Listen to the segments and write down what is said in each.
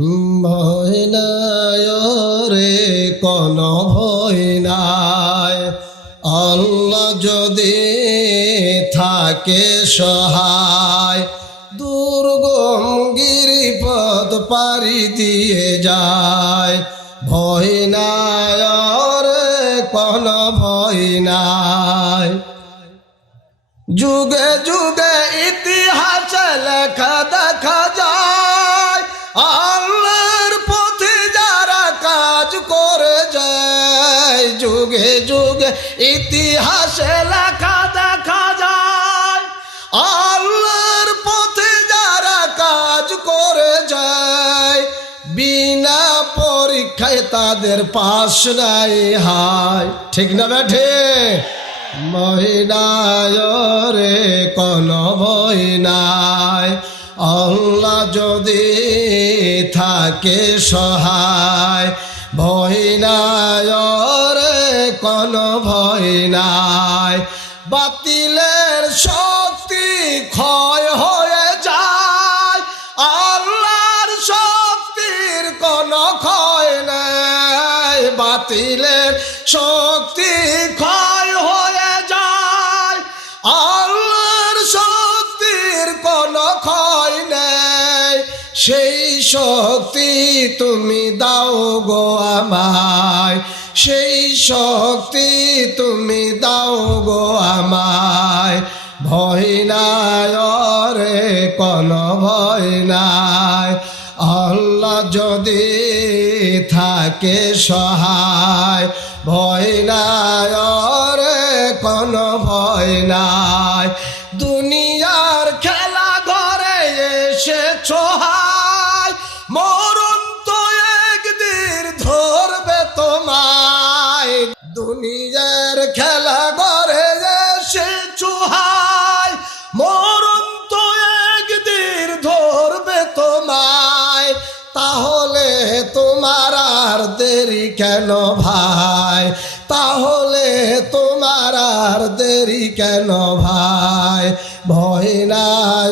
ভয় নাই রে কোন ভয় নাই। যদি থাকে সহায়, দুর্গম গিরিপথ পারি দিয়ে যায়। ভয় নাই রে কোন ভয় যুগে যুগে ইতিহাস লেখা দেখা যুগে ইতিহাসে লেখা দেখা যায়, আল্লাহর পথে যারা কাজ করে যায়, বিনা পরীক্ষায় তাদের পাশ নাই হায়। ঠিক না বেঠে মহিনায় রে কোন ভয় নাই, আল্লাহ যদি থাকে সহায় কোন ভয় নাই। বাতিলের শক্তি ক্ষয় হয়ে যায়। আল্লাহর শক্তির কোনো ক্ষয় নাই। বাতিলের শক্তি ক্ষয় হয়ে যায়। আল্লাহর শক্তির কোনো ক্ষয় নেই। সেই শক্তি তুমি দাও গো আমায়। সেই শক্তি তুমি দাও গো আমায়। ভয় নাই রে কোন ভয় নাই। আল্লাহ যদি থাকে সহায়, ভয় নাই রে কোন ভয় নাই। কেন ভাই? তাহলে তোমার আর দেরি কেন ভাই? ভয় নাই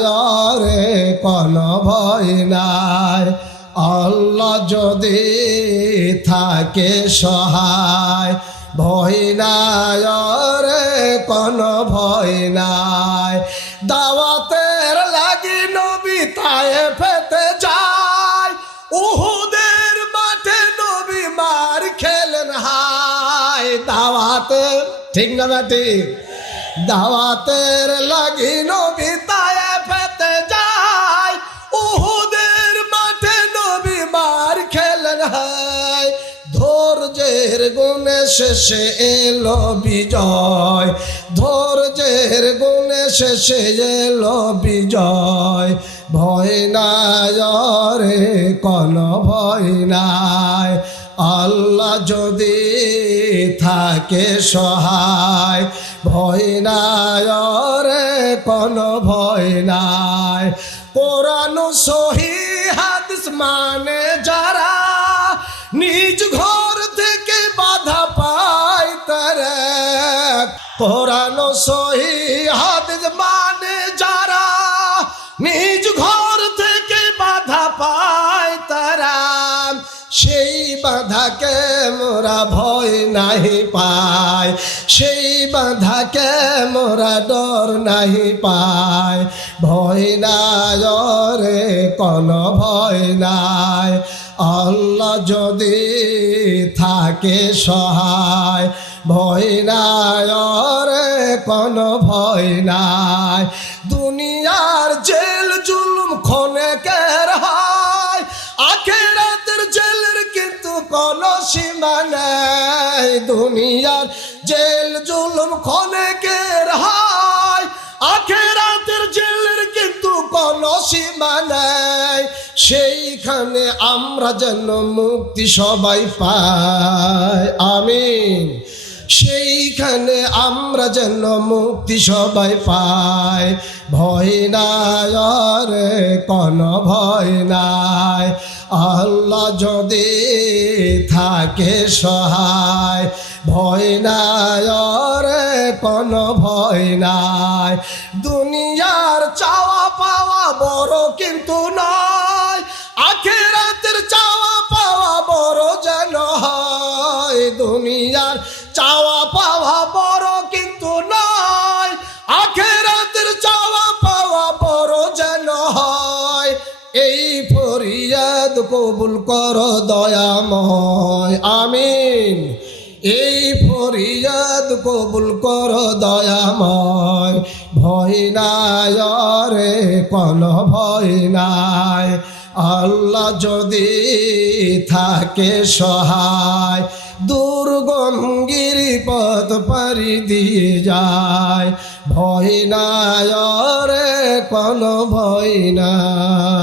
রে কোন ভয় নাই। আল্লাহ যদি থাকে সহায়, ভয় নাই রে কোন ভয় নাই। দাওয়াতের লাগি নবী তায়ে ফেতে দাওয়াতের ঠিক না না ঠিক? দাওয়াতের লাগি নবী তায়ে ফেতে যায় মাঠে মার গুণে শেষে এলো বিজয়, ধৈর্যের গুণে শেষে এলো বিজয়। ভয় নাই রে কোন ভয় নাই। আল্লাহ যদি থাকে সহায়, ভয় নাই রে কোন ভয় নাই। কোরআন সহি হাদিস মানে যারা নিজ ঘর থেকে বাধা পায় তারা। কোরআন সহি হাদিস মানে যারা নিজ ঘর থেকে বাধা পায় তারা। সেই বাধাকে মোরা ভয় নাহি পায়। সেই বাধাকে মোরা ডর নাহি পায়। ভয় নাই রে কোন ভয় নাই। আল্লাহ যদি থাকে সহায়, ভয় নাই রে কোন ভয় নাই। দুনিয়ার জেল নেই দুনিয়ার জেল জুলুম খনেকের হয়। আখেরাতের জেলের কিন্তু কোন সীমা নেই। সেইখানে আমরা যেন মুক্তি সবাই পাই। আমিন। সেইখানে আমরা যেন মুক্তি সবাই পাই। ভয় নাই রে কোন ভয় নাই। আল্লাহ যদি থাকে সহায়, ভয় নাই রে কোন ভয় নাই। দুনিয়ার চাওয়া পাওয়া বড় কিন্তু নয়। কবুল কর দয়াময়, আমিন। এই ফরিয়াদ কবুল কর দয়াময়, ভয় নাই রে কোন ভয় নাই। আল্লাহ যদি থাকে সহায় দুর্গম গিরিপথ পারি দিয়ে যায়। ভয় নাই রে কোন ভয় নাই।